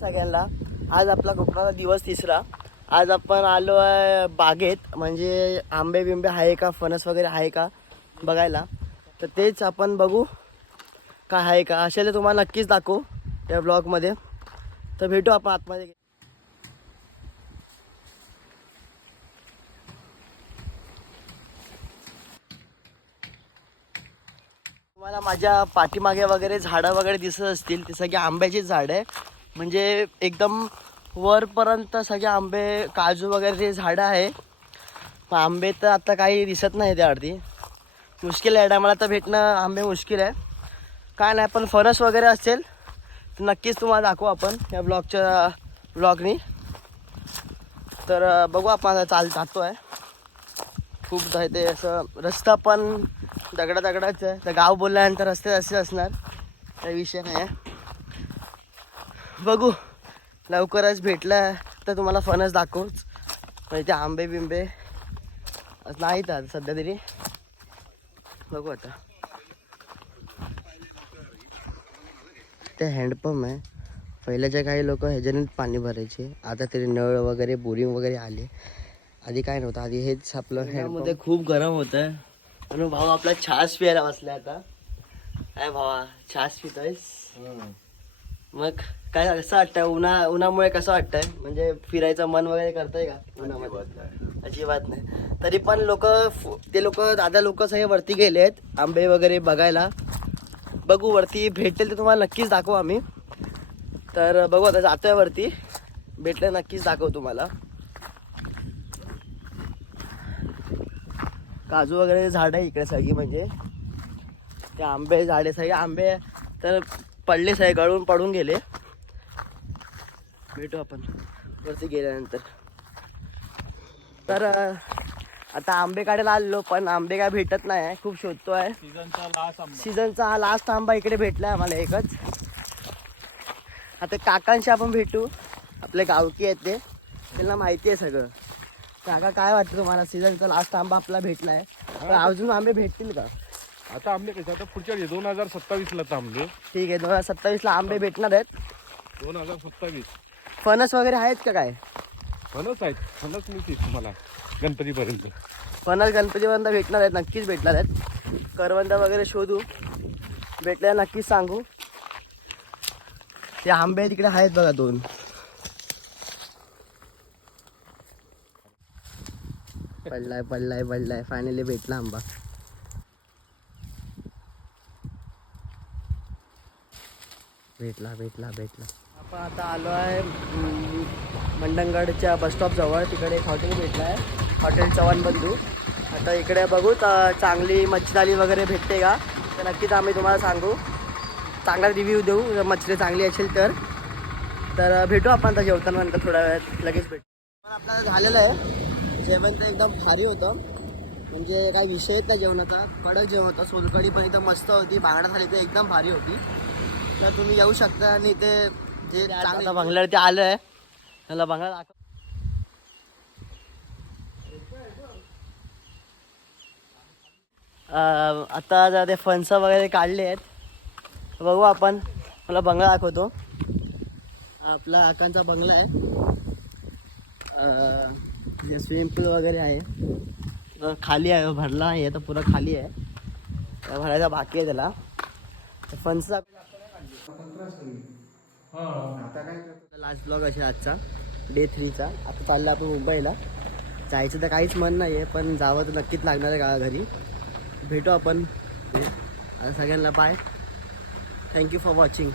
सगळ्यांना आज आपला कोकणाचा दिवस तिसरा. आज आपण आलो आहे बागेत, म्हणजे आंबे बिंबे आहे का, फणस वगैरे आहे का बघायला. तर तेच आपण बघू काय आहे का, असेल तर तुम्हाला नक्कीच दाखवू या ब्लॉगमध्ये. तर भेटू आपण आतमध्ये. तुम्हाला माझ्या पाठीमागे वगैरे झाडं वगैरे दिसत असतील, ते सगळे आंब्याची झाड आहे. म्हणजे एकदम वरपर्यंत सगळे आंबे, काजू वगैरे झाडं आहे. पण आंबे तर आता काही दिसत नाही त्यावरती. मुश्किल आहे टायमाला तर भेटणं, आंबे मुश्किल आहे. काय नाही, पण फणस वगैरे असेल तर नक्कीच तुम्हाला दाखवू आपण या ब्लॉगनी. तर बघू आपण जातो आहे. खूप ते असं रस्ता पण दगडाच आहे. तर गाव बोलल्यानंतर रस्ते असे असणार, काही विषय नाही आहे. बघू लवकरच भेटलं तर तुम्हाला फणस दाखवूच. म्हणजे ते आंबे बिंबे नाही तर सध्या तरी बघू. आता ते हँडपंप आहे. पहिल्याच्या काही लोक ह्याच्याने पाणी भरायचे, आता तरी नळ वगैरे बोरिंग वगैरे आले. आधी काय नव्हतं, आधी हेच आपलं हँडमध्ये. खूप गरम होत आहे म्हणून भाऊ आपला छास प्यायला बसला आता. काय भावा, छास पितोयस? मग काय कसं वाटतंय? उन्हामुळे कसं वाटतंय? म्हणजे फिरायचं मन वगैरे करतंय का उन्हामध्ये? अजिबात नाही. तरी पण दादा लोक सगळे वरती गेलेत आंबे वगैरे बघायला. बघू वरती भेटेल तर तुम्हाला नक्कीच दाखवू आम्ही. तर बघू आता जातोय वरती, भेटलं नक्कीच दाखवू तुम्हाला. काजू वगैरे झाड आहे इकडे सगळी, म्हणजे ते आंबे झाडे सगळे. आंबे तर पडले सगळे, गळून पडून गेले. भेटू आपण वरती गेल्यानंतर. तर आता आंबे काढायला आलो, पण आंबे काय भेटत नाही, खूप शोधतोय. सीझनचा हा लास्ट आंबा इकडे भेटलाय आम्हाला एकच. आता काकांशी आपण भेटू, आपले गावकी आहेत ते, त्यांना माहिती आहे सगळं. काका काय वाटतं तुम्हाला? सीझनचा लास्ट आंबा आपला भेटलाय, पण अजून आंबे भेटतील का? आता आंबे कसे, आता पुढच्या 2027ला आंबे. ठीक आहे, 2027ला आंबे भेटणार आहेत. 2027. फणस वगैरे आहेत का? काय फणस आहेत, फणस मिळतील तुम्हाला गणपतीपर्यंत. फणस गणपतीपर्यंत भेटणार आहेत, नक्कीच भेटणार आहेत. करवंद वगैरे शोधू, भेटल्या नक्कीच सांगू. ते आंबे तिकडे आहेत बघा 2. पडलाय फायनली भेटला आंबा. भेटला. आपण आता आलो आहे मंडणगडच्या बसस्टॉप जवळ. तिकडे एक हॉटेल भेटलं आहे, हॉटेल चव्हाण बंधू. आता इकडे बघू चांगली मच्छी थाली वगैरे भेटते का, तर नक्कीच आम्ही तुम्हाला सांगू, चांगला रिव्ह्यू देऊ जर मच्छी चांगली असेल तर. तर भेटू आपण आता जेवतानंतर थोड्या वेळात लगेच भेटू. पण आपल्याला झालेलं आहे जेवण, तर एकदम भारी होतं. म्हणजे काही विषयच नाही जेवणाचा, कडक जेवण होतं. सोलकढी पण एकदम मस्त होती, बांगडा थाली तर एकदम भारी होती. तर तुम्ही येऊ शकता. आणि ते जे आता बंगल्यावरती आलं आहे, त्याला बंगला दाखव. आता जरा ते फणस वगैरे काढले आहेत, बघू आपण. मला बंगला दाखवतो. आपला आकांचा बंगला आहे. स्विमिंग पूल वगैरे आहे, खाली आहे, भरला आहे तर पुरा खाली आहे, भरायचा बाकी आहे त्याला. फणस लास्ट ब्लॉग असेल आजचा, डे 3चा. आता चाललं आपण मुंबईला. जायचं तर काहीच मन नाही आहे, पण जावं तर नक्कीच लागणार आहे घरी. भेटू आपण. आता सगळ्यांना बाय. Thank you for watching.